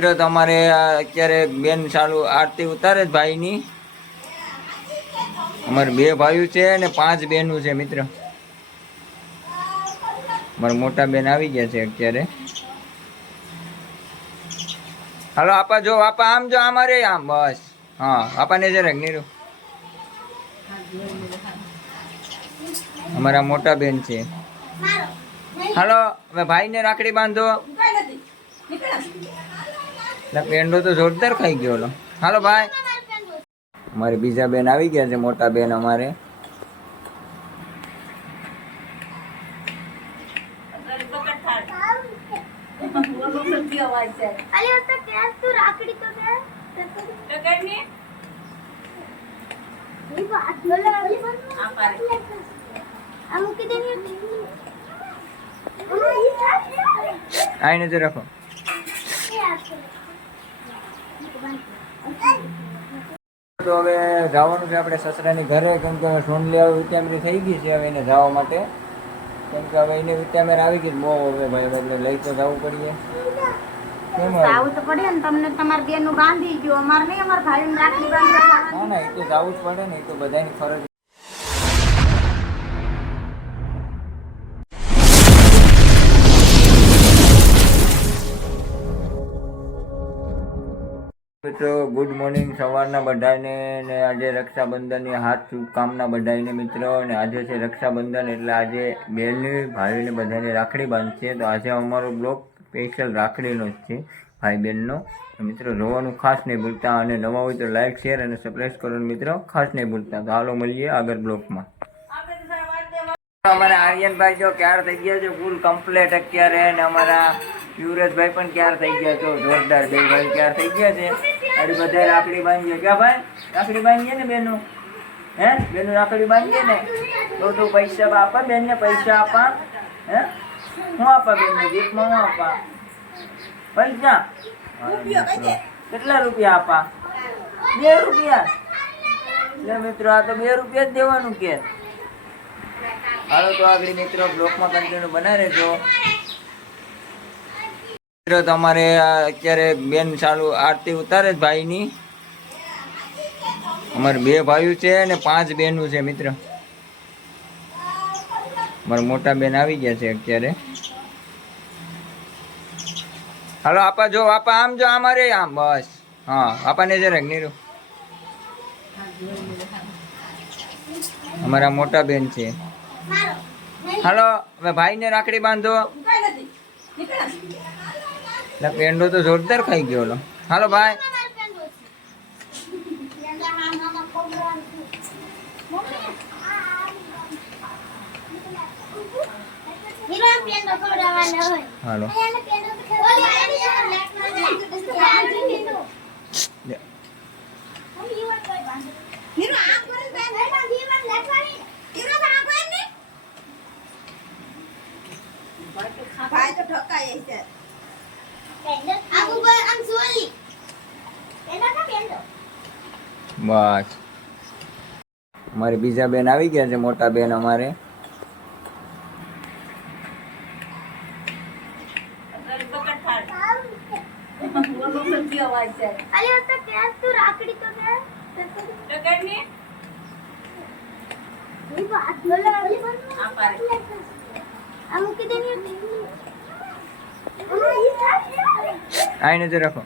મિત્રો, તમારે અત્યારે બેન ચાલુ આરતી ઉતારે જ ભાઈની. અમારે બે ભાઈઓ છે અને પાંચ બહેનું છે, મિત્ર. મારા મોટા બેન આવી ગયા છે અત્યારે. હાલો, આપા જો, આપા આમ જો અમારે આમ, બસ. હા આપાને જરાક નીરુ. અમારા મોટા બેન છે. હાલો, હવે ભાઈને રાખડી બાંધો. એટલે પેંડો તો જોરદાર ખાઈ ગયો ઓલો હાલો, ભાઈ. અમારે બીજા બેન આવી ગયા છે, મોટા બેન અમારે. આઈને જ રાખો. તો હવે જવાનું છે આપણે સસરાની ઘરે કેમ કે હવે લે લેવા વિટામિન થઈ ગઈ છે હવે એને જવા માટે. કેમ કે હવે એને વિટામિન આવી ગઈ બહુ હવે ભાઈ એટલે લઈ તો જવું પડીએ. તો પડે ને તમને તમારી બેનનું બાંધી ગયો અમારે નહીં અમારા ભાઈ રાખડી બાંધવા ના ના એ તો જવું જ પડે ને એ તો બધાની ફરજ મિત્રો ગુડ મોર્નિંગ સવારના બધાને ને આજે રક્ષાબંધનની હાથ શુભકામના બધાને મિત્રો. અને આજે છે રક્ષાબંધન એટલે આજે બેનની ભાઈને બધાને રાખડી બાંધશે. તો આજે અમારો બ્લોગ સ્પેશિયલ રાખડીનો જ છે ભાઈ બહેનનો મિત્રો, જોવાનું ખાસ નહીં ભૂલતા અને નવા હોય તો લાઈક શેર અને સબસ્ક્રાઈબ કરવાનું મિત્રો ખાસ નહીં ભૂલતા. તો હાલો મળીએ આગળ બ્લોગમાં અમારા આર્યનભાઈ જો ક્યાર થઈ ગયા છે ફૂલ કમ્પ્લેટ અત્યારે. અને અમારા યુવરાજભાઈ પણ ક્યાર થઈ ગયા છો, જોરદાર બે ભાઈ ક્યાર થઈ ગયા છે. અરે બધા રાખડી બાંધીએ. ક્યાં ભાઈ? રાખડી બાંધીએ ને બેનું હે? બેનું રાખડી બાંધીએ ને? તો તું પૈસા આપા બેનને પૈસા આપા. હે? હું આપા બેનને ગીફ્ટમાં હું આપા? પૈસા કેટલા રૂપિયા આપા? બે રૂપિયા. એટલે મિત્રો, આ તો બે રૂપિયા જ દેવાનું કે. હાલો તો આગળ મિત્રો, બ્લોકમાં કન્ટિન્યુ બનાવી રહેજો મિત્રો, તમારે અત્યારે બેન ચાલુ આરતી ઉતારે ભાઈની. અમારે બે ભાઈઓ છે અને પાંચ બહેનું છે, મિત્ર. મારા મોટા બેન આવી ગયા છે અત્યારે. હાલો, આપા જો, આપા આમ જો અમારે આમ, બસ. હા આપાને જરાક, નીરુ. અમારા મોટા બેન છે. હાલો, હવે ભાઈને રાખડી બાંધો. એટલે પેંડો તો જોરદાર ખાઈ ગયો ઓલો હાલો ભાઈ. હાલો લે. ભાઈ તો ઠકાય છે બસ મારી બીજા બેન આવી ગયા છે મોટા બેન અમારે. આઈને જ રાખો.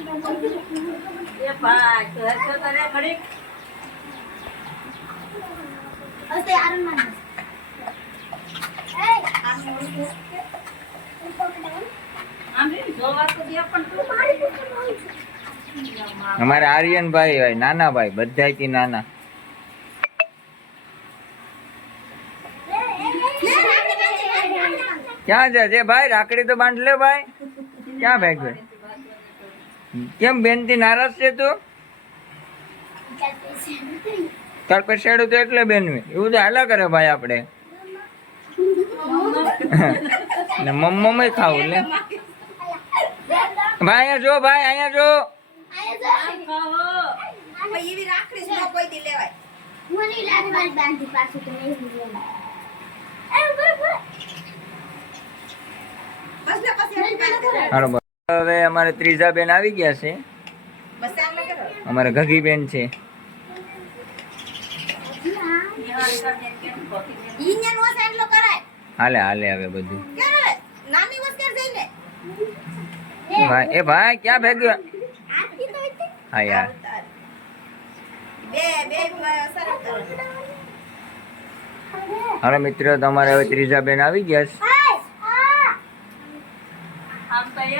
એ ભાઈ તો અમારે હોય નાના ભાઈ બધા થી નાના. ક્યાં છે? ભાઈ, રાખડી તો બાંધ લે ભાઈ. ક્યાં ભાઈ કેમ બેનથી નારાજ છે તો? કરપેટ શેડું તો એટલે બેન એવું તો હાલા કરે ભાઈ આપણે. ને મમ્મમે ખાવું લે. ભાઈ અહીંયા જો, ભાઈ અહીંયા જો. હાલો હવે અમારે ત્રીજા બેન આવી ગયા છે. અમારે ઘઘી બેન છે. હાલે હાલે હવે બધું. ભાઈ, એ ભાઈ, ક્યાં ભેગ્યો હા, યાર. હાલો, મિત્રો, તમારે હવે ત્રીજા બેન આવી ગયા છે. બસ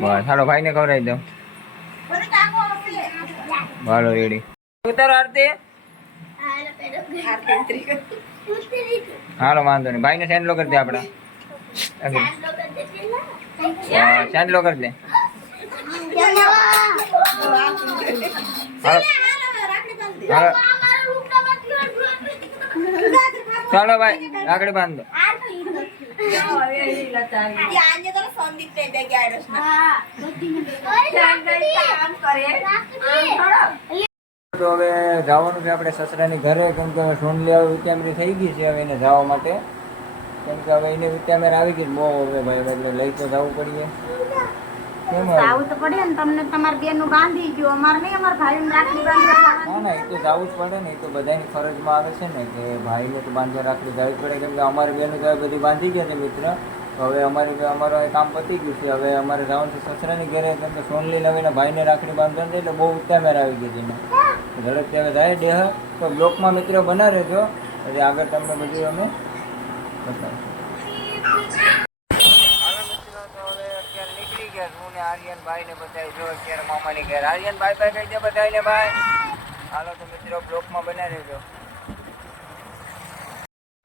બસ હાલો ભાઈ ને ખવડાવી દો હાલો રેડી ઉતારો આરતી. હાલો વાંધો નહીં. ભાઈ ને સેન્ડલો કરી દે આપડા સેન્ડલો કરી દે. હાલો. રાખડી હાલો. ચાલો ભાઈ રાખડી બાંધો. તો હવે જવાનું છે આપણે સસરાની ઘરે કેમ કે સોનલી હવે વિટામિન થઈ ગઈ છે હવે એને જવા માટે. કેમ કે હવે એને વિટામિન આવી ગઈ બહુ હવે ભાઈ એટલે લઈ તો જવું પડીએ. આવું તો પડે ને તમને તમારી બેનનું બાંધી ગયું. અમારે નહીં અમારા ભાઈ રાખડી બાંધવા ના ના એ તો જાવું જ પડે ને એ તો બધાની ફરજમાં આવે છે ને કે ભાઈને તો બાંધવા રાખડી જવી પડે કેમ કે અમારી બેન તો બધી બાંધી ગયા છે મિત્ર. હવે અમારે અમારું કામ પતી ગયું છે. હવે અમારે જવાનું છે સસરાની ઘરે કેમ કે સોનલી નવીના ભાઈને રાખડી બાંધવાની એટલે બહુ ઉત્તામેર આવી ગઈ એને ઝડપથી હવે જાય દેહ તો બ્લોકમાં મિત્રો બના રહેજો એટલે આગળ તમને બધું અમે બતાવીશું હાલો મિત્રો તો હવે અત્યારે નીકળી ગયા હું ને આર્યનભાઈ ને બધા જો અત્યારે મામાની ઘેર. આર્યનભાઈ ભાઈ કહી દે બધાને ભાઈ? હાલો તો મિત્રો બ્લોકમાં બનાવી દેજો.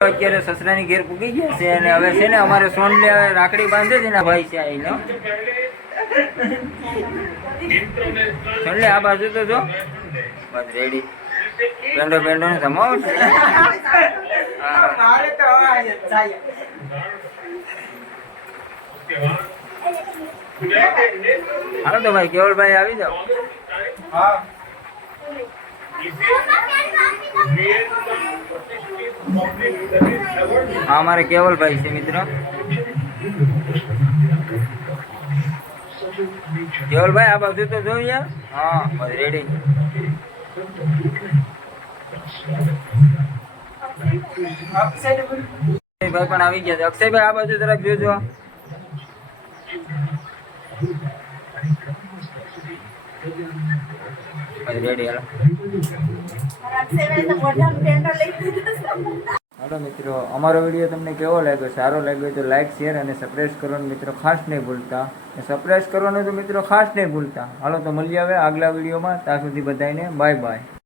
અત્યારે સસરાની ઘેર પૂગી ગયા છે અને હવે છે ને અમારે સોનલે હવે રાખડી બાંધે છે ને ભાઈ છે આઈનો સોનલે આ બાજુ તો જો. બસ રેડી પેન્ડો પેન્ડો ને સમાવો છે. હા. હાલો તો ભાઈ કેવલભાઈ આવી જાઓ. હા. અમારે કેવલભાઈ છે મિત્ર. કેવલભાઈ આ બાજુ તો જોઈએ હા બસ રેડી અક્ષયભાઈ પણ આવી ગયા છે. અક્ષયભાઈ આ બાજુ તરફ જોજો. રેડી હાલો મિત્રો, અમારો વીડિયો તમને કેવો લાગ્યો? સારો લાગ્યો તો લાઈક શેર અને સબસ્ક્રાઈબ કરવાનું મિત્રો ખાસ નહીં ભૂલતા. સબસ્ક્રાઈબ કરવાનું તો મિત્રો ખાસ નહીં ભૂલતા. હાલો તો મળીએ હવે આગલા વિડીયોમાં. ત્યાં સુધી બધાને બાય બાય